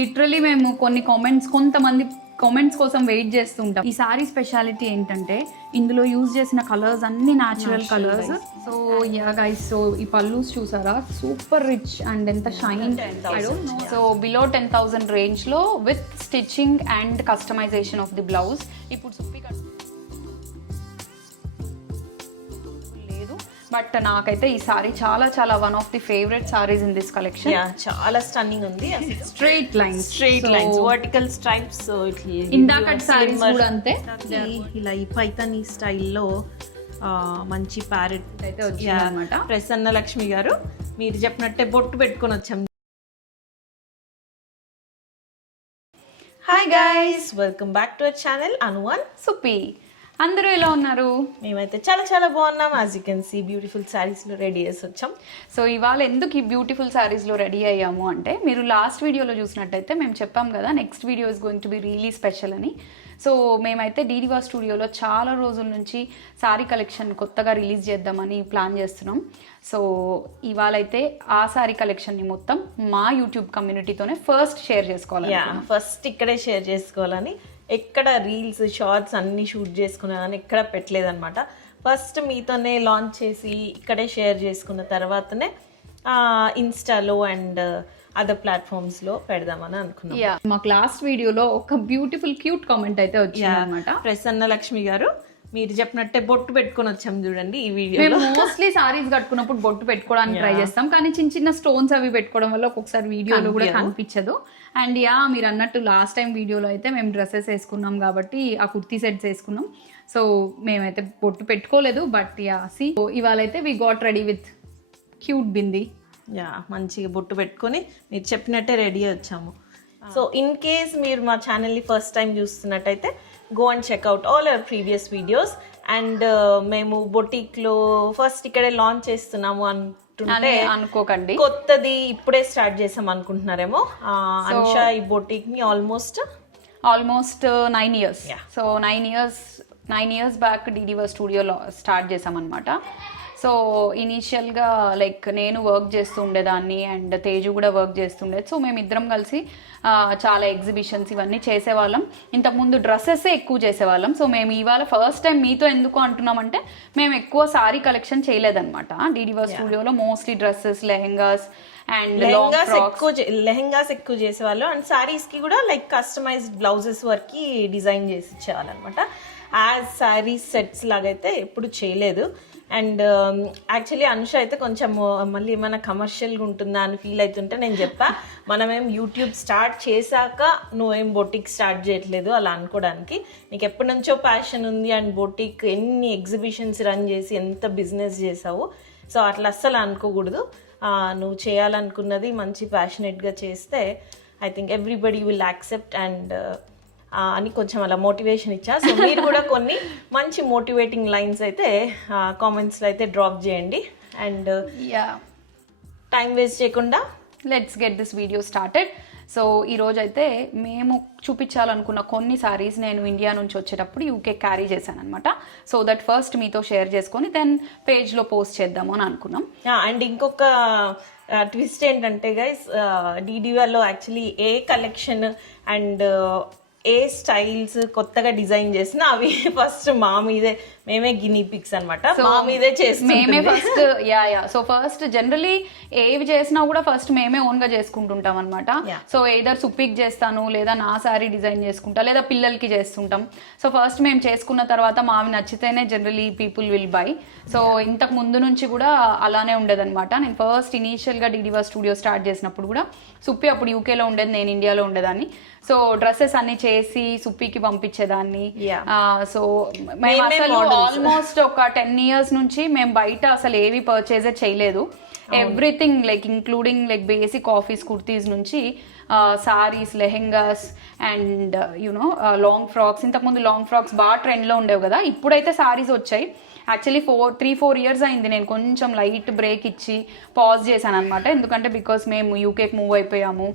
Literally మేము కొంతమంది comments కోసం వెయిట్ చేస్తుంటాం. ఈ సారీ స్పెషాలిటీ ఏంటంటే ఇందులో యూజ్ చేసిన కలర్స్ అన్ని natural colours. So ya guys, so ఈ పల్లూస్ చూసారా, సూపర్ రిచ్ అండ్ ఎంత షైన్. సో బిలో 10,000 రేంజ్ లో with stitching and customization of the blouse. ఇప్పుడు సుప్పి బట్ నాకైతే ఈ సారీ చాలా చాలా one of the favourite saris in this collection. చాలా స్టన్నింగ్ ఉంది. Straight lines vertical stripes. ఇందాక సారీస్ కూడా అంతే, ఇలా ఈ పైతాని స్టైల్లో మంచి ప్యారెట్ అయితే వచ్చిందన్నమాట. ప్రసన్న లక్ష్మి గారు మీరు చెప్పినట్టే బొట్టు పెట్టుకొని వచ్చాం. Hi guys, welcome back to our channel అనువన్ సుప్పి. అందరూ ఎలా ఉన్నారు? మేమైతే చాలా చాలా బాగున్నాం. As you can see beautiful శారీస్లో రెడీ చేసి వచ్చాం. సో ఇవాళ ఎందుకు ఈ బ్యూటిఫుల్ శారీస్లో రెడీ అయ్యాము అంటే, మీరు లాస్ట్ వీడియోలో చూసినట్టయితే మేము చెప్పాం కదా next video is going to be really special అని. సో మేమైతే డీడివా స్టూడియోలో చాలా రోజుల నుంచి శారీ కలెక్షన్ కొత్తగా రిలీజ్ చేద్దామని ప్లాన్ చేస్తున్నాం. సో ఇవాళ అయితే ఆ శారీ కలెక్షన్ని మొత్తం మా యూట్యూబ్ కమ్యూనిటీతోనే ఫస్ట్ షేర్ చేసుకోవాలి. ఫస్ట్ ఇక్కడే షేర్ చేసుకోవాలని, ఎక్కడ రీల్స్ షార్ట్స్ అన్ని షూట్ చేసుకున్నాను ఎక్కడ పెట్టలేదన్నమాట. ఫస్ట్ మీతోనే లాంచ్ చేసి ఇక్కడే షేర్ చేసుకున్న తర్వాతనే ఇన్స్టాలో అండ్ అదర్ ప్లాట్ఫామ్స్లో పెడదామని అనుకున్నాం. మాకు లాస్ట్ వీడియోలో ఒక బ్యూటిఫుల్ క్యూట్ కామెంట్ అయితే వచ్చింది అనమాట. ప్రసన్న లక్ష్మి గారు మీరు చెప్పినట్టే బొట్టు పెట్టుకొని వచ్చాం చూడండి. ఈ వీడియో మోస్ట్లీ సారీస్ కట్టుకున్నప్పుడు బొట్టు పెట్టుకోవడానికి ట్రై చేస్తాం, కానీ చిన్న చిన్న స్టోన్స్ అవి పెట్టుకోవడం వల్ల ఒక్కొక్కసారి వీడియోలో కూడా కనిపించదు. అండ్ మీరు అన్నట్టు లాస్ట్ టైం వీడియోలో అయితే మేము డ్రెస్సెస్ వేసుకున్నాం కాబట్టి ఆ కుర్తీ సెట్స్ వేసుకున్నాం. సో మేమైతే బొట్టు పెట్టుకోలేదు. బట్ ఇవాళ అయితే we got ready with cute bindi. మంచిగా బొట్టు పెట్టుకొని మీరు చెప్పినట్టే రెడీ వచ్చాము. సో ఇన్ కేస్ మీరు మా ఛానల్ని ఫస్ట్ టైం చూస్తున్నట్టయితే go and checkout all our previous videos. And మేము బొటిక్లో ఫస్ట్ ఇక్కడే లాంచ్ చేస్తున్నాము అంటుంటే అనుకోకండి, కొత్తది ఇప్పుడే స్టార్ట్ చేసాం అనుకుంటున్నారేమో. అనుషా ఈ బొటిక్ ని almost 9 years. So 9 years back Deediva స్టూడియోలో స్టార్ట్ చేసాం అనమాట. సో ఇనీషియల్గా లైక్ నేను వర్క్ చేస్తూ ఉండేదాన్ని అండ్ తేజు కూడా వర్క్ చేస్తుండేది. సో మేమిద్దరం కలిసి చాలా ఎగ్జిబిషన్స్ ఇవన్నీ చేసేవాళ్ళం. ఇంతకుముందు డ్రెస్సెస్ ఎక్కువ చేసేవాళ్ళం. సో మేము ఇవాళ ఫస్ట్ టైం మీతో ఎందుకు అంటున్నామంటే, మేము ఎక్కువ సారీ కలెక్షన్ చేయలేదన్నమాట డీడివా స్టూడియోలో. Mostly dresses, lehengas and lehengas ఎక్కువ చేసేవాళ్ళు. అండ్ సారీస్ కి కూడా లైక్ కస్టమైజ్డ్ బ్లౌజెస్ వరకు డిజైన్ చేసి ఇచ్చేవాళ్ళు అనమాట. యాజ్ సారీస్ సెట్స్ లాగైతే ఎప్పుడు చేయలేదు. అండ్ యాక్చువల్లీ అనుష అయితే కొంచెం మళ్ళీ ఏమైనా కమర్షియల్గా ఉంటుందా అని ఫీల్ అవుతుంటే నేను చెప్పా, మనమేం యూట్యూబ్ స్టార్ట్ చేశాక నువ్వేం బొటిక్ స్టార్ట్ చేయట్లేదు అలా అనుకోవడానికి. నీకు ఎప్పటి నుంచో ప్యాషన్ ఉంది అండ్ బొటిక్ ఎన్ని ఎగ్జిబిషన్స్ రన్ చేసి ఎంత బిజినెస్ చేసావు. సో అట్లా అస్సలు అనుకోకూడదు. నువ్వు చేయాలనుకున్నది మంచి ప్యాషనెట్గా చేస్తే I think everybody will accept and అని కొంచెం అలా మోటివేషన్ ఇచ్చా. సో మీరు కూడా కొన్ని మంచి మోటివేటింగ్ లైన్స్ అయితే కామెంట్స్లో అయితే డ్రాప్ చేయండి. అండ్ టైం వేస్ట్ చేయకుండా let's get this video started. So ఈరోజు అయితే మేము చూపించాలనుకున్న కొన్ని సారీస్ నేను ఇండియా నుంచి వచ్చేటప్పుడు యూకే క్యారీ చేశాను అనమాట. సో దట్ ఫస్ట్ మీతో షేర్ చేసుకొని దెన్ పేజ్లో పోస్ట్ చేద్దాము అని అనుకున్నాం. అండ్ ఇంకొక ట్విస్ట్ ఏంటంటే గైస్, డీడీవాలో యాక్చువల్లీ ఏ కలెక్షన్ అండ్ ఏ స్టైల్స్ కొత్తగా డిజైన్ చేసినా అవి ఫస్ట్ మా మీదే, మేమే గినీ పిక్స్ అనమాట. మా మీదే మేమే ఫస్ట్ సో ఫస్ట్ జనరలీ ఏవి చేసినా కూడా ఫస్ట్ మేమే ఓన్ గా చేసుకుంటుంటాం అనమాట. సో ఎయిదర్ సుప్పిక్ చేస్తాను, లేదా నా సారీ డిజైన్ చేసుకుంటా, లేదా పిల్లలకి చేస్తుంటాం. సో ఫస్ట్ మేము చేసుకున్న తర్వాత మావి నచ్చితేనే generally people will buy. So ఇంతకు ముందు నుంచి కూడా అలానే ఉండేదన్నమాట. నేను ఫస్ట్ ఇనీషియల్ గా డీడివా స్టూడియో స్టార్ట్ చేసినప్పుడు కూడా సుప్పి అప్పుడు యూకేలో ఉండేది, నేను ఇండియాలో ఉండేదాన్ని. సో డ్రెస్సెస్ అన్ని చేసి సుప్పికి పంపించేదాన్ని. సో మేము అసలు ఆల్మోస్ట్ ఒక 10 years నుంచి మేము బయట అసలు ఏవి పర్చేజే చేయలేదు. Everything like including like basic office kurtis నుంచి saris, lehengas and you know long frocks. ఇంతకుముందు లాంగ్ ఫ్రాక్స్ బాగా ట్రెండ్లో ఉండేవి కదా, ఇప్పుడైతే సారీస్ వచ్చాయి. యాక్చువల్లీ 3-4 years అయింది నేను కొంచెం లైట్ బ్రేక్ ఇచ్చి పాజ్ చేశాను అనమాట. ఎందుకంటే బికాస్ మేము యూకేకి మూవ్ అయిపోయాము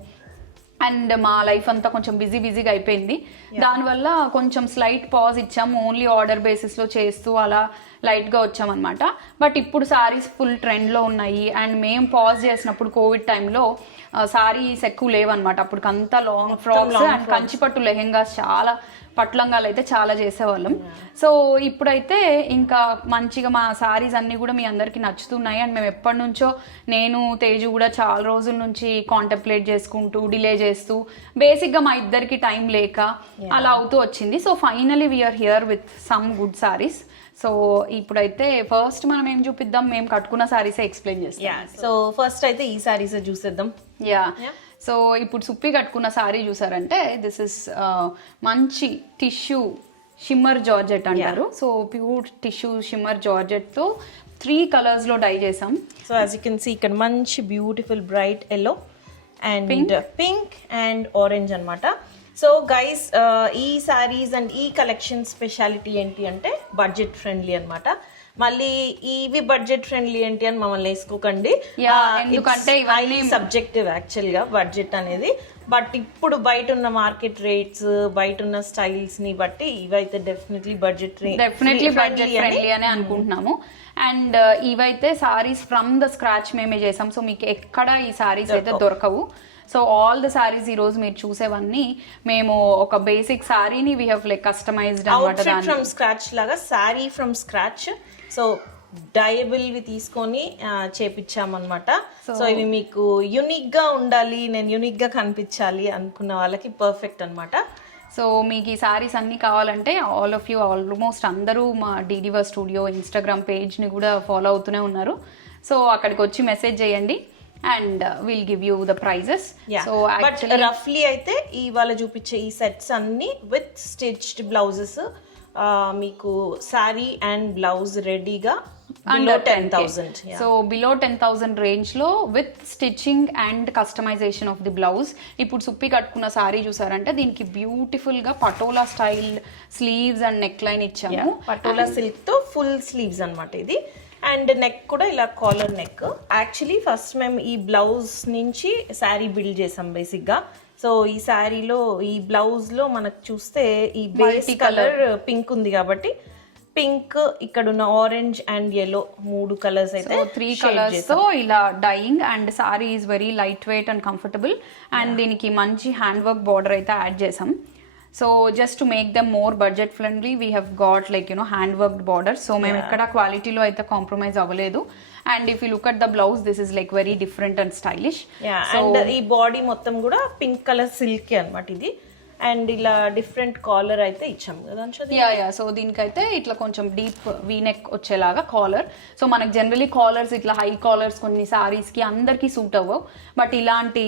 అండ్ మా లైఫ్ అంతా కొంచెం బిజీగా అయిపోయింది. దానివల్ల కొంచెం స్లైట్ పాజ్ ఇచ్చాము. ఓన్లీ ఆర్డర్ బేసిస్లో చేస్తూ అలా లైట్గా వచ్చామన్నమాట. బట్ ఇప్పుడు సారీస్ ఫుల్ ట్రెండ్లో ఉన్నాయి. అండ్ మేము పాజ్ చేసినప్పుడు కోవిడ్ టైంలో సారీస్ ఎక్కువ లేవన్నమాట. అప్పుడు అంతా లాంగ్ ఫ్రాక్స్ అండ్ కంచిపట్టు లెహెంగాస్, చాలా పట్లంగాలు అయితే చాలా చేసేవాళ్ళం. సో ఇప్పుడైతే ఇంకా మంచిగా మా సారీస్ అన్ని కూడా మీ అందరికి నచ్చుతున్నాయి. అండ్ మేము ఎప్పటి నుంచో, నేను తేజు కూడా చాలా రోజుల నుంచి కాంటెంప్లేట్ చేసుకుంటూ డిలే చేస్తూ, బేసిక్గా మా ఇద్దరికి టైం లేక అలా అవుతూ వచ్చింది. So finally we're here with some good saris. So ఇప్పుడైతే ఫస్ట్ మనం ఏం చూపిద్దాం, మేము కట్టుకున్న సారీసే ఎక్స్ప్లెయిన్ చేస్తాం. సో ఫస్ట్ అయితే ఈ సారీస్ చూసేద్దాం. సో ఇప్పుడు సుప్పి కట్టుకున్న సారీ చూసారంటే దిస్ ఇస్ మంచి టిష్యూ షిమ్మర్ జార్జెట్ అంటారు. So pure tissue shimmer georgette తో 3 కలర్స్ లో డై చేసాం. So as you can see ఇక్కడ మంచి beautiful bright yellow and pink and orange అన్నమాట. సో గైస్, ఈ సారీస్ అండ్ ఈ కలెక్షన్ స్పెషాలిటీ ఏంటి అంటే బడ్జెట్ ఫ్రెండ్లీ అన్నమాట. మళ్ళీ ఇవి బడ్జెట్ ఫ్రెండ్లీ ఏంటి అని మమ్మల్ని వేసుకోకండి, ఎందుకంటే ఇవన్నీ సబ్జెక్టివ్ యాక్చువల్ గా బడ్జెట్ అనేది. బట్ ఇప్పుడు బయట ఉన్న మార్కెట్ రేట్స్, బయట ఉన్న స్టైల్స్ ని బట్టి ఇవైతే డెఫినెట్లీ బడ్జెట్ ఫ్రెండ్లీ అని అనుకుంటున్నాము. అండ్ ఇవైతే సారీస్ ఫ్రమ్ ద స్క్రాచ్ మేమే చేసాం. సో మీకు ఎక్కడ ఈ సారీస్ అయితే దొరకవు. సో ఆల్ ద సారీస్ ఈ రోజు మీరు చూసేవన్నీ మేము ఒక బేసిక్ సారీని వీ హావ్ లైక్ కస్టమైజ్డ్ అన్నమాట. ఫ్రమ్ స్క్రాచ్ లాగా సారీ ఫ్రమ్ స్క్రాచ్. సో డయబుల్ వి తీసుకొని చేపించామన్నమాట. సో ఇవి మీకు యూనిక్ గా ఉండాలి, నేను యూనిక్ గా కనిపించాలి అనుకున్న వాళ్ళకి పర్ఫెక్ట్ అన్నమాట. సో మీకు ఈ సారీస్ అన్ని కావాలంటే ఆల్ ఆఫ్ యూ ఆల్మోస్ట్ అందరూ మా డీడీవర్ స్టూడియో ఇన్స్టాగ్రామ్ పేజ్ని కూడా ఫాలో అవుతూనే ఉన్నారు. సో అక్కడికి వచ్చి మెసేజ్ చేయండి and will give you the prizes. So actually రఫ్లీ అయితే ఇవాళ చూపించే ఈ సెట్స్ అన్ని విత్ స్టిచ్డ్ బ్లౌజెస్ మీకు సారీ అండ్ బ్లౌజ్ రెడీగా under 10,000. సో బిలో 10,000 రేంజ్ లో with stitching and customization of the blouse. ఇప్పుడు సుప్పి కట్టుకున్న సారీ చూసారంటే దీనికి బ్యూటిఫుల్ గా patola style sleeves and neck line ఇచ్చాము. పటోలా సిల్క్ తో ఫుల్ స్లీవ్స్ అన్నమాట ఇది. అండ్ నెక్ కూడా ఇలా కాలర్ నెక్. యాక్చువల్లీ ఫస్ట్ మేము ఈ బ్లౌజ్ నుంచి శారీ బిల్డ్ చేసాం బేసిక్ గా. సో ఈ శారీలో ఈ బ్లౌజ్ లో మనకు చూస్తే ఈ బేస్ కలర్ పింక్ ఉంది కాబట్టి పింక్, ఇక్కడ ఉన్న ఆరెంజ్ అండ్ yellow 3 కలర్స్ అయితే 3 కలర్స్ తో ఇలా dyeing. And sari is very light weight and comfortable. And దీనికి మంచి హ్యాండ్ వర్క్ బార్డర్ అయితే యాడ్ చేసాం. So just to make them more budget friendly we have got like hand work border. So మేము ఎక్కడ క్వాలిటీలో అయితే కాంప్రమైజ్ అవ్వలేదు. And if you look at the blouse this is like very different and stylish. And ఈ body మొత్తం కూడా pink colour silk అన్నమాట ఇది. అండ్ ఇలా డిఫరెంట్ కాలర్ అయితే ఇచ్చాము కదా. సో దీనికైతే ఇట్లా కొంచెం డీప్ వీనెక్ వచ్చేలాగా కాలర్. సో మనకు జనరలీ కాలర్స్ ఇట్లా హై కాలర్స్ కొన్ని సారీస్ కి అందరికి సూట్ అవ్వవు. బట్ ఇలాంటి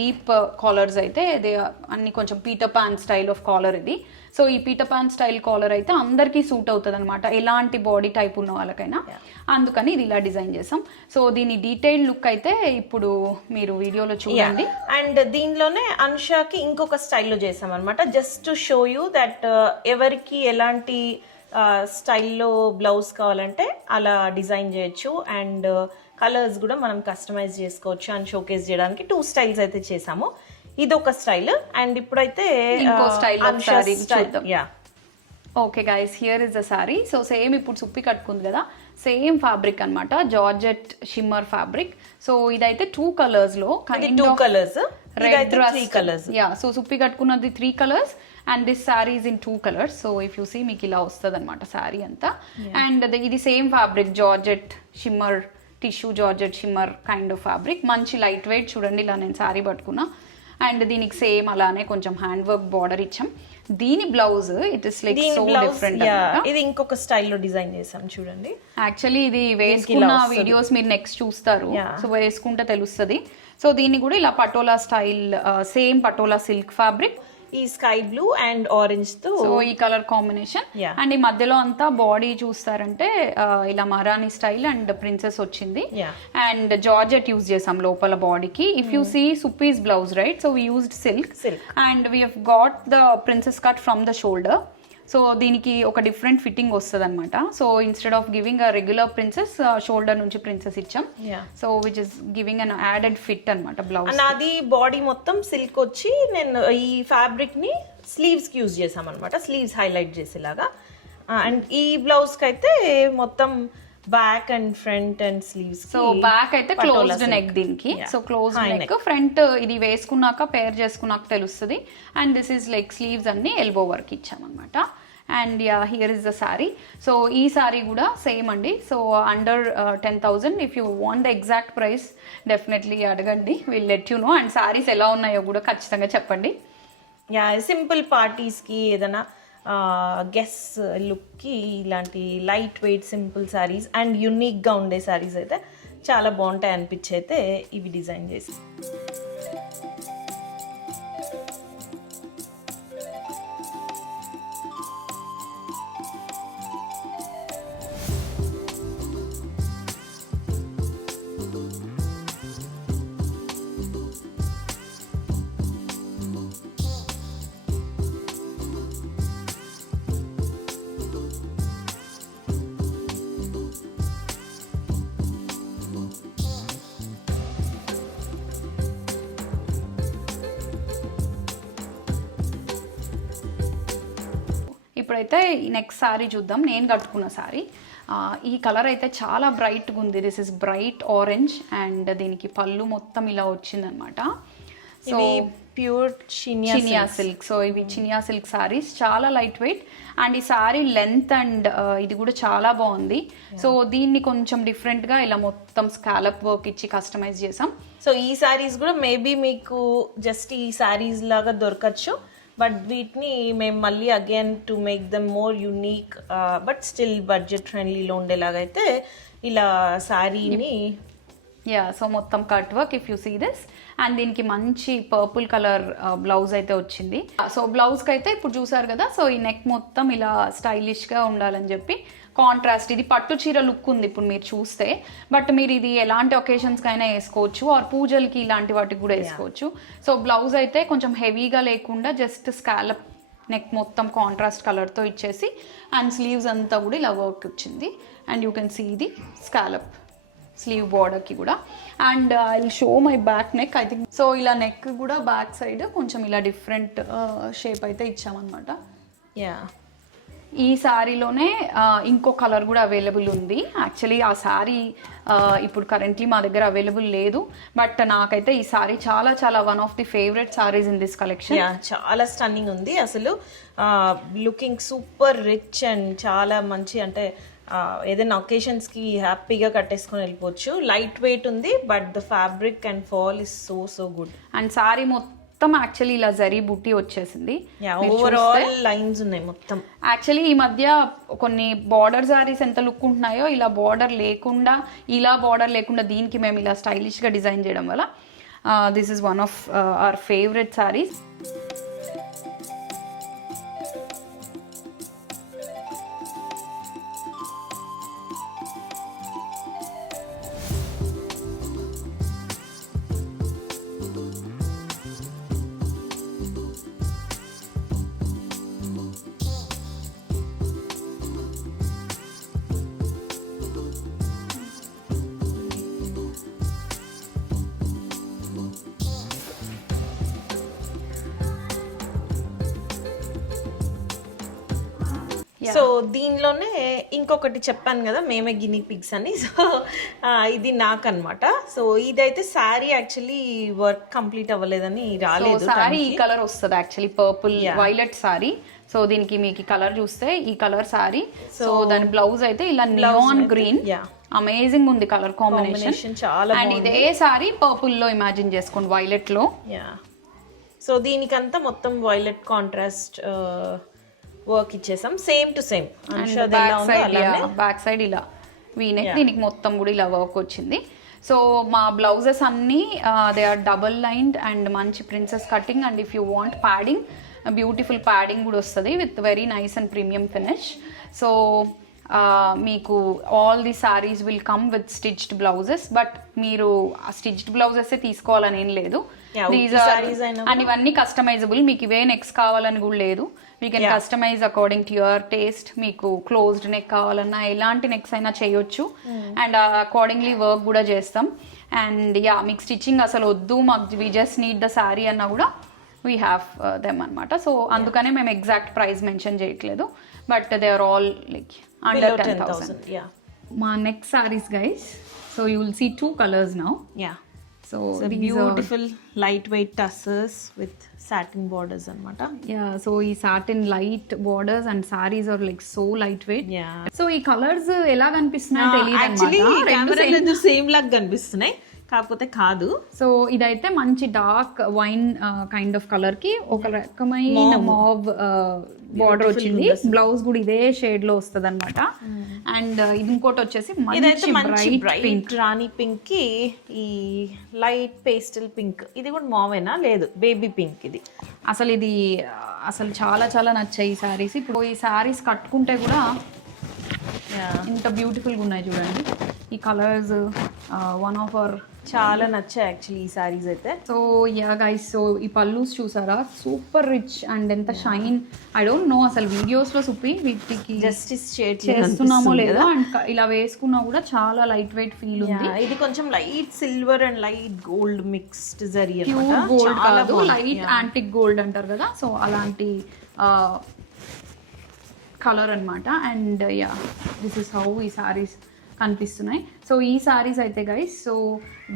డీప్ కాలర్స్ అయితే అన్ని కొంచెం Peter Pan style of collar ఇది. సో ఈ పీటర్ పాన్ స్టైల్ కాలర్ అయితే అందరికీ సూట్ అవుతుంది అనమాట, ఎలాంటి బాడీ టైప్ ఉన్న వాళ్ళకైనా. అందుకని ఇది ఇలా డిజైన్ చేసాం. సో దీని డీటెయిల్డ్ లుక్ అయితే ఇప్పుడు మీరు వీడియోలో చూడండి. అండ్ దీనిలోనే అనుషాకి ఇంకొక స్టైల్లో చేసాం అనమాట, just to show you that ఎవరికి ఎలాంటి స్టైల్లో బ్లౌజ్ కావాలంటే అలా డిజైన్ చేయొచ్చు. అండ్ కలర్స్ కూడా మనం కస్టమైజ్ చేసుకోవచ్చు అని షోకేస్ చేయడానికి 2 స్టైల్స్ అయితే చేసాము. ఇది ఒక స్టైల్. అండ్ ఇప్పుడైతే ఇంకో స్టైల్ చూద్దాం. Okay guys, here is the sari. So same ఇప్పుడు సుప్పి కట్టుకుంది కదా, సేమ్ ఫ్యాబ్రిక్ అన్నమాట, జార్జెట్ షిమ్మర్ ఫ్యాబ్రిక్. సో ఇదైతే 2 కలర్స్ లో, 2 colours, red 3 colours. So Suppi కట్టుకున్నది 3 colours and this sari is in 2 colours. So if you see మీకు ఇలా వస్తుంది అనమాట సారీ అంతా. అండ్ ఇది same fabric, georgette shimmer, tissue georgette shimmer kind of fabric. మంచి లైట్ వెయిట్. చూడండి ఇలా నేను సారీ పట్టుకున్నా. అండ్ దీనికి సేమ్ అలానే కొంచెం హ్యాండ్ వర్క్ బార్డర్ ఇచ్చాం. దీని blouse it is like so different. ఇది ఇంకొక స్టైల్లో డిజైన్ చేసాం చూడండి. యాక్చువల్లీ ఇది వేసుకున్న వీడియోస్ మీరు నెక్స్ట్ చూస్తారు, సో వేసుకుంటే తెలుస్తుంది. సో దీన్ని కూడా ఇలా patola style, same patola silk fabric, ఈ స్కై బ్లూ అండ్ ఆరెంజ్ తో, సో ఈ కలర్ కాంబినేషన్. అండ్ ఈ మధ్యలో అంతా బాడీ చూస్తారంటే ఇలా మహారాణి స్టైల్ అండ్ ప్రిన్సెస్ వచ్చింది. అండ్ జార్జెట్ యూజ్ చేసాం లోపల బాడీకి. If you see Suppi's blouse right, so we used silk and we have got the princess cut from the shoulder. So దీనికి ఒక డిఫరెంట్ ఫిట్టింగ్ వస్తుంది అనమాట. So instead of giving a regular princess, shoulder నుంచి princess ఇచ్చాం. So which is giving an added fit అనమాట blouse. అది body మొత్తం silk వచ్చి నేను ఈ ఫ్యాబ్రిక్ ని స్లీవ్స్ కి యూజ్ చేసాం అనమాట, స్లీవ్స్ హైలైట్ చేసేలాగా. అండ్ ఈ బ్లౌజ్ కి అయితే మొత్తం back and front and sleeves. So back అయితే క్లోజ్డ్ నెక్ దీనికి. సో క్లోజ్డ్ నెక్, ఫ్రంట్ ఇది వేసుకున్నాక పేర్ చేసుకున్నాక తెలుస్తుంది. And this is like sleeves అన్ని ఎల్బో వర్క్ ఇచ్చామన్నమాట. And here is the sari. So ఈ శారీ కూడా సేమ్ అండి. So under 10,000. If you want the exact price definitely అడగండి, will let you know. And saris ఎలా ఉన్నాయో కూడా ఖచ్చితంగా చెప్పండి. సింపుల్ పార్టీస్కి ఏదైనా గెస్ లుక్కి ఇలాంటి light weight simple saris and యూనిక్గా ఉండే శారీస్ అయితే చాలా బాగుంటాయి అనిపించి అయితే ఇవి డిజైన్ చేసి. ఇప్పుడైతే నెక్స్ట్ శారీ చూద్దాం. నేను కట్టుకున్న శారీ ఈ కలర్ అయితే చాలా బ్రైట్గా ఉంది. This is bright orange and దీనికి పళ్ళు మొత్తం ఇలా వచ్చిందనమాట. So pure Chiniya silk. So ఇవి చినియా సిల్క్ శారీస్, చాలా లైట్ వెయిట్. అండ్ ఈ శారీ లెంత్ అండ్ ఇది కూడా చాలా బాగుంది. సో దీన్ని కొంచెం డిఫరెంట్గా ఇలా మొత్తం స్కాలప్ వర్క్ ఇచ్చి కస్టమైజ్ చేసాం. సో ఈ శారీస్ కూడా మేబీ మీకు జస్ట్ ఈ శారీస్ లాగా దొరకచ్చు, బట్ వీటిని మేము మళ్ళీ again to make them more unique but still budget ఫ్రెండ్లీలో ఉండేలాగా అయితే ఇలా శారీని సో మొత్తం cut work if you see this. And దీనికి మంచి పర్పుల్ కలర్ బ్లౌజ్ అయితే వచ్చింది. సో బ్లౌజ్కి అయితే ఇప్పుడు చూసారు కదా, సో ఈ నెక్ మొత్తం ఇలా స్టైలిష్గా ఉండాలని చెప్పి కాంట్రాస్ట్, ఇది పట్టు చీర లుక్ ఉంది ఇప్పుడు మీరు చూస్తే. బట్ మీరు ఇది ఎలాంటి ఒకేషన్స్కి అయినా వేసుకోవచ్చు, ఆర్ పూజలకి ఇలాంటి వాటికి కూడా వేసుకోవచ్చు. సో బ్లౌజ్ అయితే కొంచెం హెవీగా లేకుండా జస్ట్ స్కాలప్ నెక్ మొత్తం కాంట్రాస్ట్ కలర్తో ఇచ్చేసి అండ్ స్లీవ్స్ అంతా కూడా ఇలా వర్క్ వచ్చింది. అండ్ యూ కెన్ సీ ఇది స్కాలప్ స్లీవ్ బార్డర్కి కూడా. And I will show my back neck I think. So ఇలా నెక్ కూడా బ్యాక్ సైడ్ కొంచెం ఇలా డిఫరెంట్ షేప్ అయితే ఇచ్చామన్నమాట. ఈ శారీలోనే ఇంకో కలర్ కూడా అవైలబుల్ ఉంది. యాక్చువల్లీ ఆ శారీ ఇప్పుడు కరెంట్లీ మా దగ్గర అవైలబుల్ లేదు, బట్ నాకైతే ఈ శారీ చాలా చాలా one of the favourite saris in this collection. చాలా స్టన్నింగ్ ఉంది అసలు, లుకింగ్ సూపర్ రిచ్ అండ్ చాలా మంచి, అంటే ఏదైనా ఒకేషన్స్కి హ్యాపీగా కట్టేసుకొని వెళ్ళిపోవచ్చు. లైట్ వెయిట్ ఉంది but the fabric and fall is so good. And sari మొత్తం యాక్చువల్లీ ఇలా జరీ బుట్టి వచ్చేసింది. ఓవరాల్ లైన్స్ ఉన్నాయి మొత్తం. యాక్చువల్లీ ఈ మధ్య కొన్ని బార్డర్ శారీస్ ఎంత లుక్ ఉంటున్నాయో, ఇలా బార్డర్ లేకుండా దీనికి మేము ఇలా స్టైలిష్గా డిజైన్ చేయడం వల్ల this is one of our favourite saris. So దీనిలోనే ఇంకొకటి చెప్పాను కదా మేమే గినీ పిగ్స్ అని. సో ఇది నాకు అనమాట. సో ఇదైతే శారీ యాక్చువల్లీ వర్క్ కంప్లీట్ అవ్వలేదని రాలేదు. శారీ ఈ కలర్ వస్తుంది actually, purple violet sari. So దీనికి మీకు కలర్ చూస్తే ఈ కలర్ శారీ. సో దాని బ్లౌజ్ అయితే ఇలా నియాన్ గ్రీన్, అమేజింగ్ ఉంది కలర్ కాంబినేషన్ చాలా. అండ్ ఇదే శారీ పర్పుల్ లో ఇమాజిన్ చేసుకోండి, వైలెట్ లో. సో దీనికంతా మొత్తం వైలెట్ కాంట్రాస్ట్ వర్క్ ఇచ్చేసాం, same to same. Back side ఇలా వీనెక్, దీనికి మొత్తం కూడా ఇలా వర్క్ వచ్చింది. సో మా బ్లౌజెస్ అన్నీ they are double lined and మంచి princess cutting. And if you want padding, beautiful padding కూడా వస్తుంది with very nice and premium finish. So మీకు all the saris will come with stitched blouses, but మీరు ఆ stitched blouses తీసుకోవాలని ఏం లేదు. And ఇవన్నీ కస్టమైజబుల్, మీకు ఇవే నెక్స్ కావాలని కూడా లేదు. We can customise according to your taste. మీకు క్లోజ్డ్ నెక్ కావాలన్నా ఎలాంటి నెక్స్ అయినా చేయొచ్చు. అండ్ అకార్డింగ్లీ వర్క్ కూడా చేస్తాం. అండ్ మీకు స్టిచ్చింగ్ అసలు వద్దు, మాకు we just need the sari అన్నా కూడా వీ హ్యావ్ దెమ్ అనమాట. సో అందుకనే మేము ఎగ్జాక్ట్ ప్రైస్ మెన్షన్ చేయట్లేదు, but they are all like under 10,000. Yeah. మా next saris guys, so you will see 2 colors now. Yeah. So So these beautiful lightweight tussers with satin borders anamata. yeah, so ఈ satin light borders and sarees are like so lightweight. Yeah. So ఈ colours ఎలా కనిపిస్తున్నాయో తెలియదు actually అన్నమాట. కెమెరాలో same లాగా కనిపిస్తున్నాయి, కాకపోతే కాదు. సో ఇదైతే మంచి dark wine kind of colour కి ఒక రకమైన మావ్ బార్డర్ వచ్చింది. బ్లౌజ్ కూడా ఇదే షేడ్ లో వస్తుంది అనమాట. అండ్ ఇది ఇంకోటి వచ్చేసి ఇదైతే మంచి మంచి బ్రైట్ బ్రైట్ రాణి పింక్ కి ఈ లైట్ పేస్టల్ పింక్. ఇది కూడా మావేనా? లేదు, బేబీ పింక్ ఇది. అసలు ఇది అసలు చాలా చాలా నచ్చాయి ఈ సారీస్. ఇప్పుడు ఈ సారీస్ కట్టుకుంటే కూడా ఇంత బ్యూటిఫుల్గా ఉన్నాయి చూడండి. ఈ కలర్స్ వన్ ఆఫ్ అవర్ చాలా నచ్చాయి యాక్చువల్లీ ఈ సారీస్ అయితే. సో యా గైస్, సో ఈ పల్లూస్ చూసారా, సూపర్ రిచ్ అండ్ ఎంత షైన్. ఐ డోంట్ నో అసలు వీడియోస్ లో సుప్పి వీటికి జస్టిస్ షేడ్ చేస్తున్నామో లేదో, అండ్ ఇలా వేసుకున్నా కూడా చాలా లైట్ వెయిట్ ఫీల్ ఉంది. ఇది కొంచెం light silver and light gold mixed zari pure gold కాదు, లైట్ యాంటిక్ గోల్డ్ అంటారు కదా, సో అలాంటి కలర్ అన్నమాట. And ya, this is how ఈ సారీస్ కనిపిస్తున్నాయి. సో ఈ సారీస్ అయితే guys, so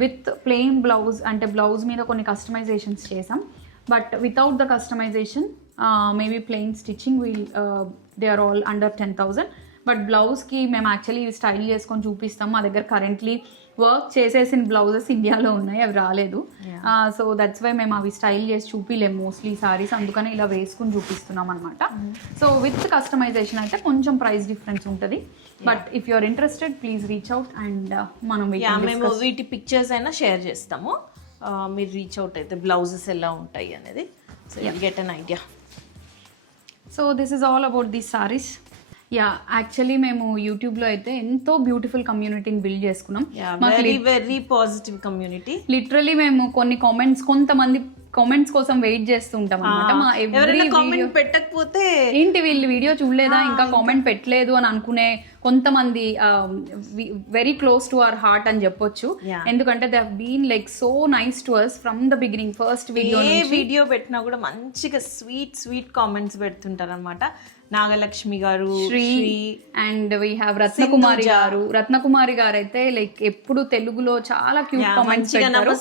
with plain blouse, అంటే బ్లౌజ్ మీద కొన్ని కస్టమైజేషన్స్ చేసాం, but without the customisation maybe plain stitching they are all under 10,000. But బ్లౌజ్కి మేము యాక్చువల్లీ స్టైల్ చేసుకొని చూపిస్తాం. మా దగ్గర కరెంట్లీ వర్క్ చేసేసిన బ్లౌజెస్ ఇండియాలో ఉన్నాయి, అవి రాలేదు. సో దట్స్ వై మేము అవి స్టైల్ చేసి చూపిలేము మోస్ట్లీ సారీస్, అందుకని ఇలా వేసుకుని చూపిస్తున్నాం అనమాట. సో విత్ కస్టమైజేషన్ అయితే కొంచెం ప్రైస్ డిఫరెన్స్ ఉంటుంది. But if you are interested please reach out and మనం మేము వీటి పిక్చర్స్ అయినా షేర్ చేస్తాము. మీరు రీచ్ అవుట్ అయితే బ్లౌజెస్ ఎలా ఉంటాయి అనేది, so you get an idea. So this is all about these saris. Yeah, actually మేము యూట్యూబ్లో అయితే ఎంతో బ్యూటిఫుల్ కమ్యూనిటీని బిల్డ్ చేసుకున్నాం. Very very positive community. Literally మేము కొన్ని కొంతమంది కామెంట్స్ కోసం వెయిట్ చేస్తుంటాం అనమాట. మా ఎవ్రీ కామెంట్ పెట్టకపోతే ఏంటి వీళ్ళు వీడియో చూడలేదా, ఇంకా కామెంట్ పెట్టలేదు అని అనుకునే కొంతమంది very close to our heart అని చెప్పొచ్చు. ఎందుకంటే they have been like so nice to us from the beginning. First video పెట్టినా కూడా మంచిగా స్వీట్ కామెంట్స్ పెడుతుంటారు అనమాట. Nagalakshmi garu, Sri and we have Ratnakumari garu అయితే లైక్ ఎప్పుడు తెలుగులో చాలా క్యూట్ కామెంట్స్ పెట్టారు.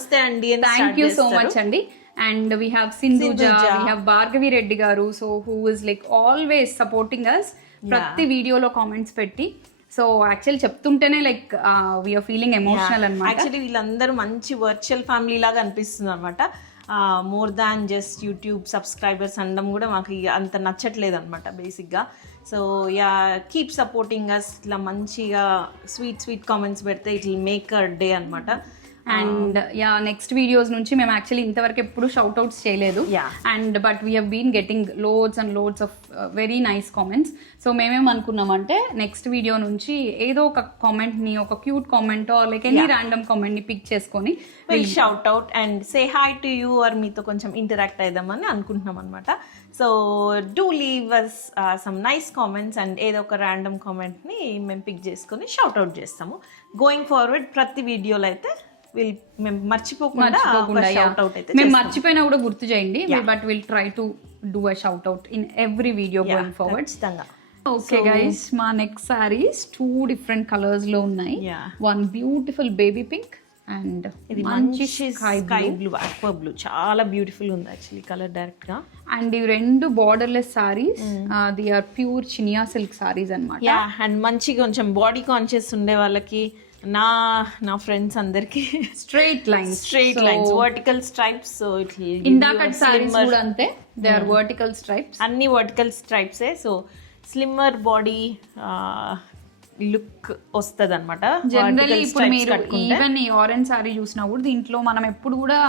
థ్యాంక్ యూ సో మచ్ అండి. And we have Sindhuja, we have Bhargavi Reddy garu, so who is like always supporting us. ప్రతి వీడియోలో కామెంట్స్ పెట్టి, సో యాక్చువల్లీ చెప్తుంటేనే లైక్ వీఆర్ ఫీలింగ్ ఎమోషనల్ అనమాట. యాక్చువల్లీ వీళ్ళందరూ మంచి వర్చువల్ ఫ్యామిలీ లాగా అనిపిస్తుంది అనమాట. More than just YouTube subscribers అనడం కూడా మాకు అంత నచ్చట్లేదు అనమాట బేసిక్గా. So yeah, keep supporting us. ఇట్లా మంచిగా స్వీట్ కామెంట్స్ పెడితే it will make a day అనమాట. అండ్ యా, నెక్స్ట్ వీడియోస్ నుంచి మేము యాక్చువల్లీ ఇంతవరకు ఎప్పుడు షౌట్ అవుట్స్ చేయలేదు. And but we been getting loads and loads of very nice comments. So మేమేమనుకున్నామంటే నెక్స్ట్ వీడియో నుంచి ఏదో ఒక కామెంట్ని, ఒక cute comment or like any random కామెంట్ని పిక్ చేసుకొని shout out and say hi to you or మీతో కొంచెం ఇంటరాక్ట్ అయిదామని అనుకుంటున్నాం అనమాట. So do leave us some nice comments and ఏదో ఒక ర్యాండమ్ కామెంట్ని మేము పిక్ చేసుకొని షౌట్ అవుట్ చేస్తాము. గోయింగ్ ఫార్వర్డ్ ప్రతి వీడియోలో అయితే మేము మర్చిపోకుండా షౌట్ అవుట్ అయితే మేము మర్చిపోయినా కూడా గుర్తు చేయండి. But will try to do a shout out in every video going forward. Okay guys, మా నెక్స్ట్ సారీస్ 2 డిఫరెంట్ కలర్స్ లో ఉన్నాయి. One beautiful baby pink and ఇది మంచి స్కై బ్లూ, ఆక్వా బ్లూ. చాలా బ్యూటిఫుల్ ఉంది యాక్చువల్లీ కలర్ డైరెక్ట్ గా. అండ్ ఈ 2 borderless saris, they are pure Chiniya silk saris అన్నమాట. అండ్ మంచిగా కొంచెం బాడీ కాన్షియస్ ఉండే వాళ్ళకి, నా ఫ్రెండ్స్ అందరికి straight lines vertical stripes. So ఇందాక సారీస్ కూడా అంతే, దే ఆర్ వర్టికల్ స్ట్రైప్స్, అన్ని vertical stripes. So slimmer body look వస్తుంది అనమాట. జనరల్లీ ఇప్పుడు మీరు ఈవెన్ ఈ ఆరెంజ్ సారీ చూసినా కూడా దీంట్లో మనం ఎప్పుడు కూడా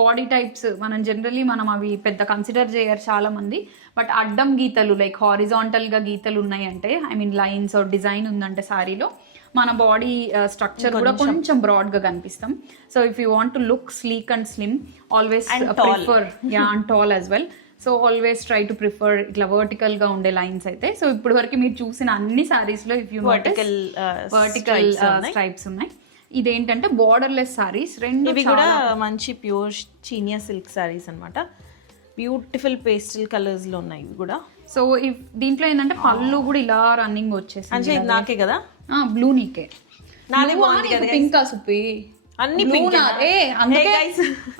బాడీ టైప్స్ మనం అవి పెద్ద కన్సిడర్ చేయరు చాలా మంది. బట్ అడ్డం గీతలు లైక్ హారిజాంటల్ గా గీతలు ఉన్నాయి అంటే, I mean lines or design ఉందంటే సారీలో, మన బాడీ స్ట్రక్చర్ కూడా కొంచెం బ్రాడ్ గా కనిపిస్తాం. So if you want to look sleek and slim, always prefer and tall as well. So always try to prefer ఇట్లా వర్టికల్ గా ఉండే లైన్స్ అయితే. సో ఇప్పుడు వరకు మీరు చూసిన అన్ని సారీస్ లో ఇఫ్ యూ వర్టికల్ స్ట్రైప్స్ ఉన్నాయి. ఇదేంటంటే బార్డర్లెస్ సారీస్, 2 ఇవి కూడా మంచి ప్యూర్ చీనియా సిల్క్ సారీస్ అన్నమాట. బ్యూటిఫుల్ పేస్టల్ కలర్స్ లో ఉన్నాయి ఇవి కూడా. సో దీంట్లో ఏంటంటే పళ్ళు కూడా ఇలా రన్నింగ్ వచ్చేసింది. అంటే ఇది నాకే కదా, బ్లూ నీకే. నాదే బాగుంది కదా. పింక్ సుప్పి అన్ని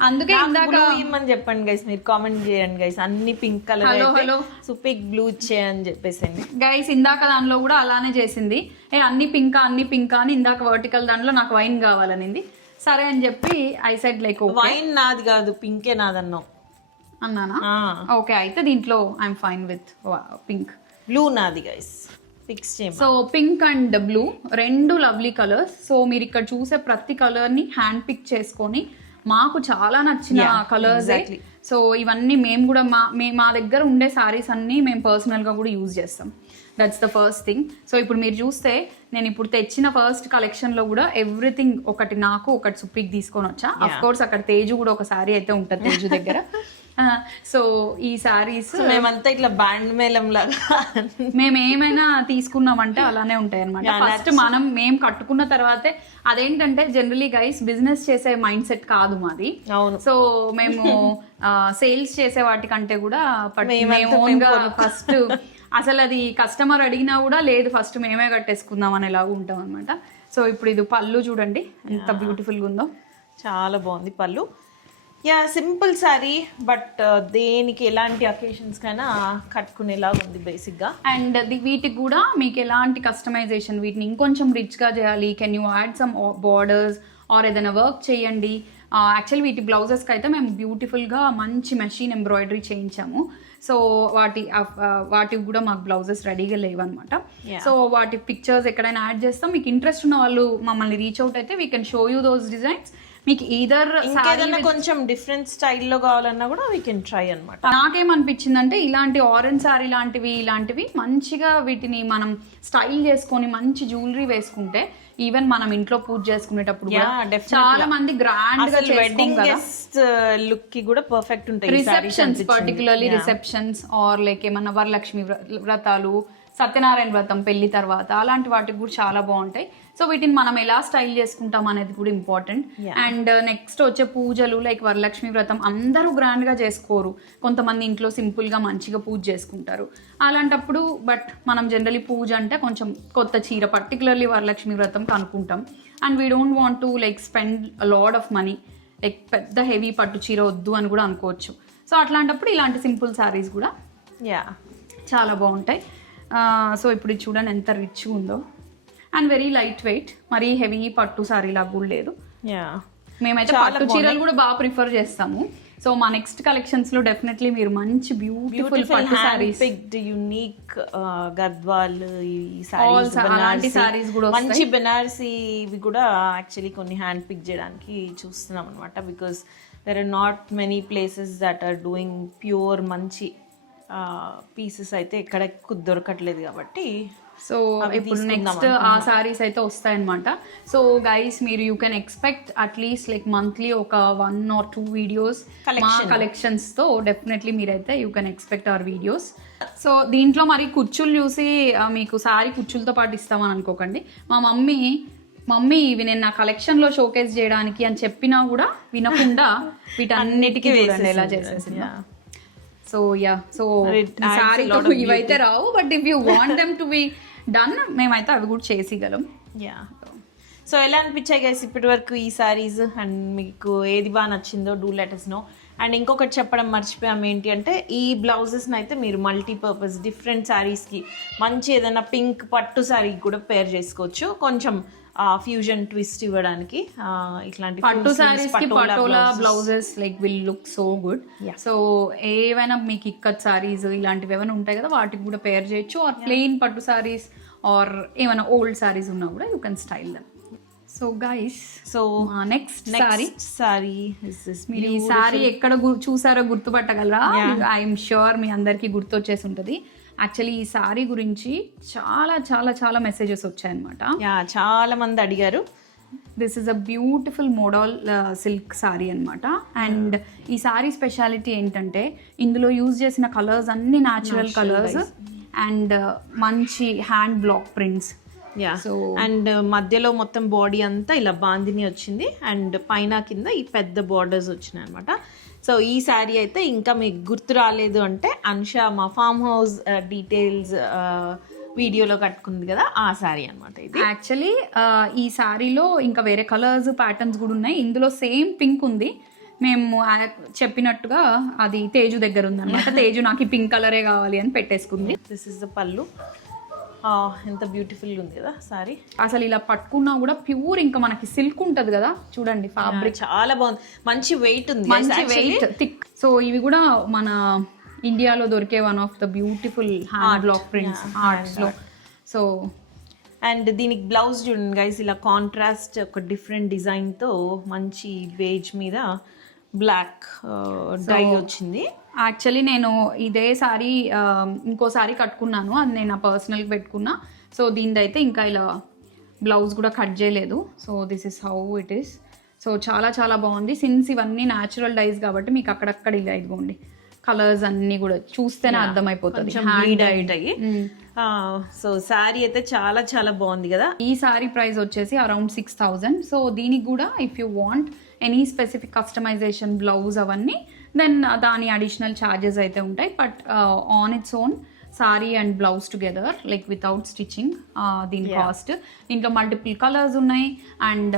అందుకే ఇందాక ఇమ్మని చెప్పండి గైస్, మీరు కామెంట్ చేయండి గైస్. అన్ని పింక్ కలర్ సుపిక్ బ్లూ ఇచ్చేయని చెప్పేసింది గైస్. ఇందాక దానిలో కూడా అలానే చేసింది, అన్ని పింకా అని. ఇందాక వర్టికల్ దాంట్లో నాకు వైన్ కావాలనింది, సరే అని చెప్పి ఐ సెడ్ లైక్ వైన్ నాది కాదు పింకే నాదన్నావు అన్నానా. ఓకే, అయితే దీంట్లో I'm fine with pink. Blue నాది గైస్, ఫిక్స్ చేయండి. సో పింక్ అండ్ బ్లూ రెండు లవ్లీ కలర్స్. సో మీరు ఇక్కడ చూసే ప్రతి కలర్ ని హ్యాండ్ పిక్ చేసుకొని మాకు చాలా నచ్చిన కలర్స్. సో ఇవన్నీ మేము కూడా మా దగ్గర ఉండే సారీస్ అన్ని మేము పర్సనల్ గా కూడా యూజ్ చేస్తాం. That's the first thing. So ఇప్పుడు మీరు చూస్తే నేను ఇప్పుడు తెచ్చిన ఫస్ట్ కలెక్షన్ లో కూడా ఎవ్రీథింగ్ ఒకటి నాకు ఒకటి సుప్పికి తీసుకొని వచ్చా. అఫ్ కోర్స్ అక్కడ తేజు కూడా ఒక సారీ అయితే ఉంటుంది తేజు దగ్గర. సో ఈ సారీస్ మేమంతా ఇట్లా బ్యాండ్ మేళం లాగా మేము ఏమైనా తీసుకున్నామంటే అలానే ఉంటాయి అనమాట. ఫస్ట్ మేము కట్టుకున్న తర్వాతే అదేంటంటే జనరలీ గైస్ బిజినెస్ చేసే మైండ్ సెట్ కాదు మాది. సో మేము సేల్స్ చేసే వాటికంటే కూడా ఫస్ట్ అసలు అది కస్టమర్ అడిగినా కూడా లేదు, ఫస్ట్ మేమే కట్టేసుకుందాం అనేలాగా ఉంటాం అనమాట. సో ఇప్పుడు ఇది పళ్ళు చూడండి ఎంత బ్యూటిఫుల్ గా ఉందో, చాలా బాగుంది పళ్ళు. యా సింపుల్ సారీ బట్ దేనికి ఎలాంటి అకేషన్స్ కైనా కట్టుకునేలాగా ఉంది బేసిక్ గా. అండ్ వీటికి కూడా మీకు ఎలాంటి కస్టమైజేషన్, వీటిని ఇంకొంచెం రిచ్ గా చేయాలి, can you add some borders or ఏదైనా వర్క్ చేయండి. యాక్చువల్లీ వీటి బ్లౌజెస్కి అయితే మేము బ్యూటిఫుల్గా మంచి మెషిన్ ఎంబ్రాయిడరీ చేయించాము. సో వాటికి కూడా మాకు బ్లౌజెస్ రెడీగా లేవన్నమాట. సో వాటి పిక్చర్స్ ఎక్కడైనా యాడ్ చేస్తాం. మీకు ఇంట్రెస్ట్ ఉన్న వాళ్ళు మమ్మల్ని రీచ్ అవుట్ అయితే we can show you those designs. మీకు ఈదర్ ఏదైనా కొంచెం డిఫరెంట్ స్టైల్లో కావాలన్నా కూడా వీ కెన్ ట్రై అనమాట. నాకేమనిపించిందంటే ఇలాంటి ఆరెంజ్ సారీ ఇలాంటివి మంచిగా వీటిని మనం స్టైల్ చేసుకొని మంచి జ్యువెలరీ వేసుకుంటే ఈవెన్ మనం ఇంట్లో పూజ చేసుకునేటప్పుడు చాలా మంది గ్రాండ్ గా వెడ్డింగ్ గెస్ట్ లుక్ కి కూడా పర్ఫెక్ట్ ఉంటాయి. Receptions particularly receptions or like ఏమన్నా వరలక్ష్మి వ్రతాలు, సత్యనారాయణ వ్రతం పెళ్లి తర్వాత అలాంటి వాటికి కూడా చాలా బాగుంటాయి. సో వీటిని మనం ఎలా స్టైల్ చేసుకుంటాం అనేది కూడా ఇంపార్టెంట్. అండ్ నెక్స్ట్ వచ్చే పూజలు లైక్ వరలక్ష్మి వ్రతం అందరూ గ్రాండ్ గా చేసుకోరు, కొంతమంది ఇంట్లో సింపుల్ గా మంచిగా పూజ చేసుకుంటారు. అలాంటప్పుడు బట్ మనం జనరలీ పూజ అంటే కొంచెం కొత్త చీర పర్టికులర్లీ వరలక్ష్మి వ్రతం కనుక్కుంటాం. And we don't want to like spend lot of money, like పెద్ద హెవీ పట్టు చీర వద్దు అని కూడా అనుకోవచ్చు. సో అట్లాంటప్పుడు ఇలాంటి సింపుల్ సారీస్ కూడా చాలా బాగుంటాయి. సో ఇప్పుడు ఇది చూడండి ఎంత రిచ్గా ఉందో అండ్ వెరీ లైట్ వెయిట్, మరీ హెవీ పట్టు సారీ లాగా కూడా లేదు. మేమైతే పట్టు చీరలు కూడా బాగా ప్రిఫర్ చేస్తాము. సో మా నెక్స్ట్ కలెక్షన్స్ లో డెఫినెట్లీ మీరు మంచి బ్యూటిఫుల్ పట్టు సారీస్, యూనిక్ గద్వాల్ అలాంటి సారీస్ కూడా మంచి బెనారసీ ఇవి కూడా యాక్చువల్లీ కొన్ని హ్యాండ్ పిక్ చేయడానికి చూస్తున్నాం అనమాట. Because there are not many places that are doing pure మంచి పీసెస్ అయితే ఎక్కడ దొరకట్లేదు కాబట్టి. సో ఇప్పుడు నెక్స్ట్ ఆ సారీస్ అయితే వస్తాయన్నమాట. సో గైస్ మీరు you can expect at least like monthly ఒక 1 or 2 వీడియోస్ మా కలెక్షన్స్ తో డెఫినెట్లీ మీరైతే you can expect our videos. So దీంట్లో మరి కుచ్చులు చూసి మీకు సారీ కుచ్చులతో పాటు ఇస్తామని అనుకోకండి. మా మమ్మీ ఇవి నేను నా కలెక్షన్ లో షోకేస్ చేయడానికి అని చెప్పినా కూడా వినకుండా వీటన్నిటికీ ఎలా చేసేసింది. సో సో సారీతో ఇవైతే రావు, but if you want them to be done మేమైతే అవి కూడా చేసిగలం. సో ఎలా అనిపించాయి గైస్ ఇప్పటి వరకు ఈ సారీస్? అండ్ మీకు ఏది బాగా నచ్చిందో do let us know. And ఇంకొకటి చెప్పడం మర్చిపోయాం ఏంటి అంటే ఈ బ్లౌజెస్ని అయితే మీరు మల్టీపర్పస్ డిఫరెంట్ శారీస్కి మంచి ఏదైనా పింక్ పట్టు శారీకి కూడా పేర్ చేసుకోవచ్చు, కొంచెం ఫ్యూజన్ ట్విస్ట్ ఇవ్వడానికి. ఇట్లాంటి పట్టు సారీస్ కి patola blouses like will look so good. So ఏవైనా మీకు ఇక్కత్ సారీస్ ఇలాంటివి ఏమైనా ఉంటాయి కదా వాటికి కూడా పేర్ చేయొచ్చు, ఆర్ ప్లెయిన్ పట్టు సారీస్ ఆర్ ఏమైనా ఓల్డ్ సారీస్ ఉన్నా కూడా you can style them. So guys so next sorry మీరు ఈ సారీ ఎక్కడ చూసారో గుర్తుపట్టగలరా? ఐఎమ్ ష్యూర్ మీ అందరికి గుర్తొచ్చేసి ఉంటుంది. యాక్చువల్లీ ఈ సారీ గురించి చాలా చాలా చాలా మెసేజెస్ వచ్చాయన్నమాట. చాలా మంది అడిగారు. This is a beautiful model silk sorry అనమాట. అండ్ ఈ సారీ స్పెషాలిటీ ఏంటంటే ఇందులో యూజ్ చేసిన కలర్స్ అన్ని న్యాచురల్ కలర్స్ అండ్ మంచి hand block prints. So and మధ్యలో మొత్తం బాడీ అంతా ఇలా బాందిని వచ్చింది అండ్ పైన కింద ఈ పెద్ద బార్డర్స్ వచ్చినాయి అనమాట. సో ఈ శారీ అయితే ఇంకా మీకు గుర్తు రాలేదు అంటే అనుష మా ఫామ్ హౌస్ డీటెయిల్స్ వీడియోలో కట్టుకుంది కదా ఆ శారీ అనమాట ఇది. యాక్చువల్లీ ఈ శారీలో ఇంకా వేరే కలర్స్ ప్యాటర్న్స్ కూడా ఉన్నాయి. ఇందులో సేమ్ పింక్ ఉంది. మేము చెప్పినట్టుగా అది తేజు దగ్గర ఉందన్నమాట. తేజు నాకు ఈ పింక్ కలరే కావాలి అని పెట్టేసుకుంది. దిస్ ఇస్ ద పళ్ళు. ఎంత బ్యూటిఫుల్ ఉంది కదా సారీ. అసలు ఇలా పట్టుకున్నా కూడా ప్యూర్ ఇంకా మనకి సిల్క్ ఉంటది కదా చూడండి. ఫ్యాబ్రిక్ చాలా బాగుంది, మంచి వెయిట్ ఉంది, మంచి వెయిట్ థిక్. సో ఇవి కూడా మన ఇండియాలో దొరికే one of the beautiful hand block prints arts లో. సో అండ్ దీనికి బ్లౌజ్ చూడండి గైస్, ఇలా కాంట్రాస్ట్ ఒక డిఫరెంట్ డిజైన్ తో మంచి బేజ్ మీద బ్లాక్ డై వచ్చింది. యాక్చువల్లీ నేను ఇదే సారీ ఇంకో సారీ కట్టుకున్నాను, అది నేను నా పర్సనల్గా పెట్టుకున్నా. సో దీనిదైతే ఇంకా ఇలా బ్లౌజ్ కూడా కట్ చేయలేదు. So this is how it is. So చాలా చాలా బాగుంది. సిన్స్ ఇవన్నీ న్యాచురల్ డైస్ కాబట్టి మీకు అక్కడక్కడ ఇలా ఇదిగోండి కలర్స్ అన్ని కూడా చూస్తేనే అర్థమైపోతుంది. సో శారీ అయితే చాలా చాలా బాగుంది కదా. ఈ సారీ ప్రైస్ వచ్చేసి అరౌండ్ 6,000. సో దీనికి కూడా if you want any specific customisation blouse అవన్నీ దెన్ దాని అడిషనల్ ఛార్జెస్ అయితే ఉంటాయి. But on its own sari and blouse together like without stitching దీని కాస్ట్. దీంట్లో మల్టిపుల్ కలర్స్ ఉన్నాయి. అండ్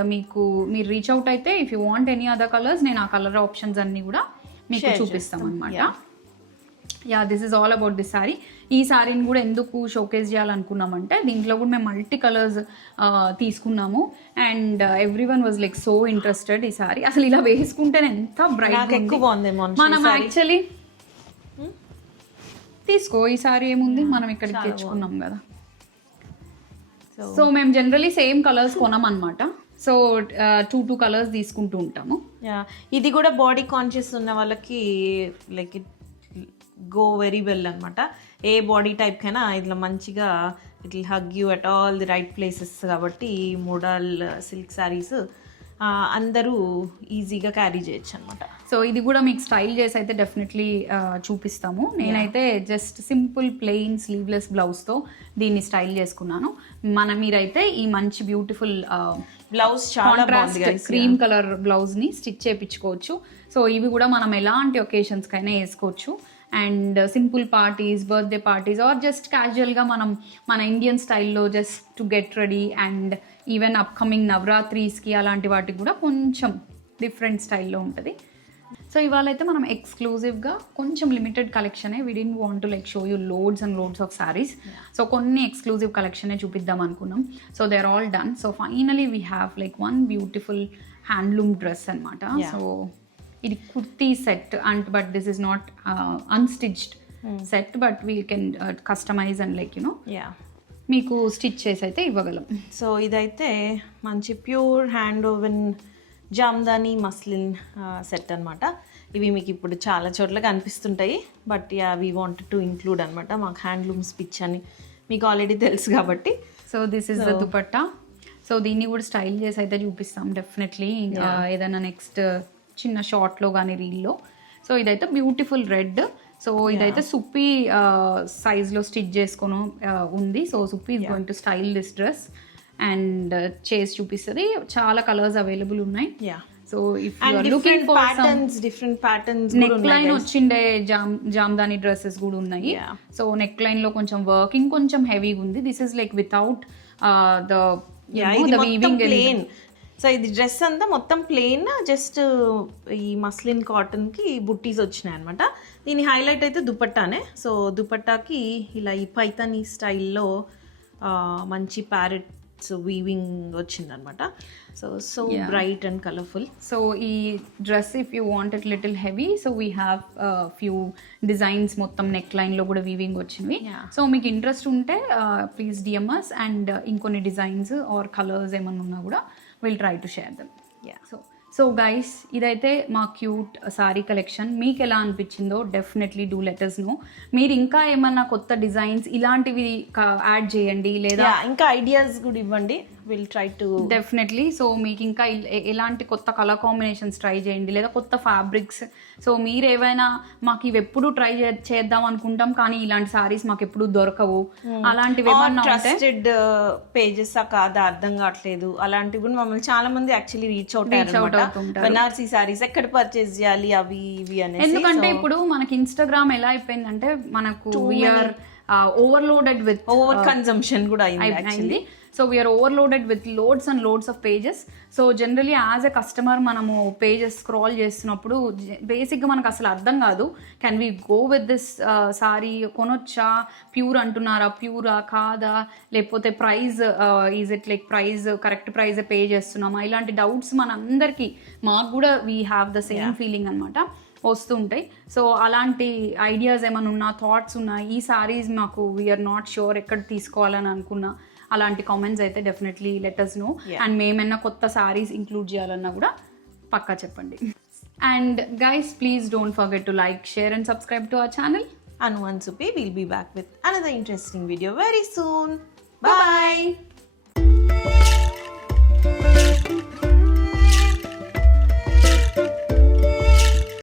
మీరు రీచ్ అవుట్ అయితే if you want any other colours నేను ఆ కలర్ ఆప్షన్స్ అన్ని కూడా మీకు చూపిస్తాం అనమాట. Ya this is all about this sorry. ఈ సారీని కూడా ఎందుకు షోకేస్ చేయాలనుకున్నామంటే దీంట్లో కూడా మేము మల్టీ కలర్స్ తీసుకున్నాము. And every one was like so interested. ఈ సారీ అసలు ఇలా వేసుకుంటేనే ఎంత బ్రైట్ ఎక్కువ బాగుందేమో. మనం యాక్చువల్లీ తీసుకో ఈ సారీ ఏముంది, మనం ఇక్కడికి తెచ్చుకున్నాం కదా. సో మేము జనరలీ సేమ్ కలర్స్ కొనం అనమాట. సో 2 కలర్స్ తీసుకుంటూ ఉంటాము. ఇది కూడా బాడీ కాన్షియస్ ఉన్న వాళ్ళకి like it go very well అనమాట. ఏ బాడీ టైప్ కైనా ఇట్లా మంచిగా it will hug you at all the right places. కాబట్టి మోడల్ సిల్క్ శారీస్ అందరూ ఈజీగా క్యారీ చేయొచ్చు అనమాట. సో ఇది కూడా మీకు స్టైల్ చేసి అయితే డెఫినెట్లీ చూపిస్తాము. నేనైతే జస్ట్ సింపుల్ ప్లెయిన్ స్లీవ్లెస్ బ్లౌజ్తో దీన్ని స్టైల్ చేసుకున్నాను. మీరైతే ఈ మంచి beautiful blouse contrast cream colour blouse ని స్టిచ్ చేయించుకోవచ్చు. సో ఇవి కూడా మనం ఎలాంటి ఒకేషన్స్ కైనా వేసుకోవచ్చు. And simple parties, birthday parties or just క్యాజువల్గా మనం మన ఇండియన్ స్టైల్లో just to get ready and even upcoming నవరాత్రీస్కి అలాంటి వాటికి కూడా కొంచెం డిఫరెంట్ స్టైల్లో ఉంటుంది. సో ఇవాళ అయితే మనం ఎక్స్క్లూజివ్గా కొంచెం లిమిటెడ్ కలెక్షనే, we didn't want to like show you loads and loads of saris. So కొన్ని ఎక్స్క్లూజివ్ కలెక్షనే చూపిద్దాం అనుకున్నాం. So they are all done. So finally we have like one beautiful handloom dress అనమాట. సో ఇది kurti set and but this is not unstitched set, but we can customize and like you know మీకు stitch చేసి అయితే ఇవ్వగలం. So ఇదైతే మంచి pure hand woven jamdani muslin set అనమాట. ఇవి మీకు ఇప్పుడు చాలా చోట్ల కనిపిస్తుంటాయి, but yeah we wanted to include అనమాట. మాకు హ్యాండ్లూమ్ స్టిచ్ అని మీకు ఆల్రెడీ తెలుసు కాబట్టి. So this is the dupatta. So దీన్ని కూడా స్టైల్ చేసి అయితే చూపిస్తాం డెఫినెట్లీ ఏదైనా నెక్స్ట్ చిన్న షార్ట్లో కానీ రీల్లో. సో ఇదైతే బ్యూటిఫుల్ రెడ్. సో ఇదైతే సుప్పి సైజ్లో స్టిచ్ చేసుకొని ఉంది. So Suppi is going to style this dress and చేసి చూపిస్తుంది. చాలా కలర్స్ అవైలబుల్ ఉన్నాయి. So if you are looking for different patterns neck line వచ్చిండే జామ్దాని డ్రెస్సెస్ కూడా ఉన్నాయి. సో నెక్ లైన్ లో కొంచెం వర్కింగ్ కొంచెం హెవీగా ఉంది. This is like without the weaving plain. So ఇది డ్రెస్ అంతా మొత్తం ప్లెయిన్, జస్ట్ ఈ మస్లిన్ కాటన్ కి బుట్టీస్ వచ్చినాయి అనమాట. దీని హైలైట్ అయితే దుపట్టానే. సో దుపట్టాకి ఇలా ఈ పైతానీ స్టైల్లో మంచి ప్యారెట్స్ వీవింగ్ వచ్చిందనమాట. So bright and colourful. So ఈ dress if you want it little heavy, so we have few designs మొత్తం నెక్ లైన్లో కూడా వీవింగ్ వచ్చినవి. సో మీకు ఇంట్రెస్ట్ ఉంటే ప్లీజ్ డిఎంఎస్ అండ్ ఇంకొన్ని డిజైన్స్ ఆర్ కలర్స్ ఏమన్నా ఉన్నా కూడా will try to share them. So guys ఇదైతే మా క్యూట్ సారీ కలెక్షన్. మీకు ఎలా అనిపించిందో definitely do let us know. మీరు ఇంకా ఏమన్నా కొత్త డిజైన్స్ ఇలాంటివి యాడ్ చేయండి, లేదా ఇంకా ఐడియాస్ కూడా ఇవ్వండి. Will try to definitely. So మీకు ఇంకా ఎలాంటి కొత్త కలర్ కాంబినేషన్స్ ట్రై చేయండి, లేదా కొత్త ఫ్యాబ్రిక్స్. సో మీరు ఏవైనా మాకు ఇవి ఎప్పుడు ట్రై చేద్దాం అనుకుంటాం కానీ ఇలాంటి సారీస్ మాకు ఎప్పుడు దొరకవు, అలాంటివి ఏమన్నా ట్రస్టెడ్ పేజెస్ కాదా అర్థం కావట్లేదు, అలాంటివి కూడా మమ్మల్ని చాలా మంది యాక్చువల్లీ రీచ్ అవుట్ అవుతుంటారు. బనారసి సారీస్ ఎక్కడ పర్చేస్ చేయాలి అవి ఇవి అనేసి. ఎందుకంటే ఇప్పుడు మనకి ఇన్స్టాగ్రామ్ ఎలా అయిపోయిందంటే మనకు we're overloaded with over consumption కూడా అయింది. So we're overloaded with loads and loads of pages. So generally as a customer మనము పేజెస్ స్క్రాల్ చేస్తున్నప్పుడు బేసిక్గా మనకు అసలు అర్థం కాదు, can we go with this sari, కొనొచ్చా, ప్యూర్ అంటున్నారా, ప్యూరా కాదా, లేకపోతే price is it like price correct price pay చేస్తున్నామా, ఇలాంటి డౌట్స్ మనందరికీ, మాకు కూడా we have the same feeling అనమాట వస్తుంటాయి. సో అలాంటి ఐడియాస్ ఏమైనా ఉన్నా, థాట్స్ ఉన్నా, ఈ సారీస్ మాకు వీఆర్ నాట్ షూర్ ఎక్కడ తీసుకోవాలని అనుకున్నా, అలాంటి కామెంట్స్ అయితే definitely let us know. And మేమైనా కొత్త సారీస్ ఇంక్లూడ్ చేయాలన్నా కూడా పక్కా చెప్పండి. And guys, please don't forget to like, share and subscribe to our channel. Anu and Supi will be back with another interesting video very soon. Bye.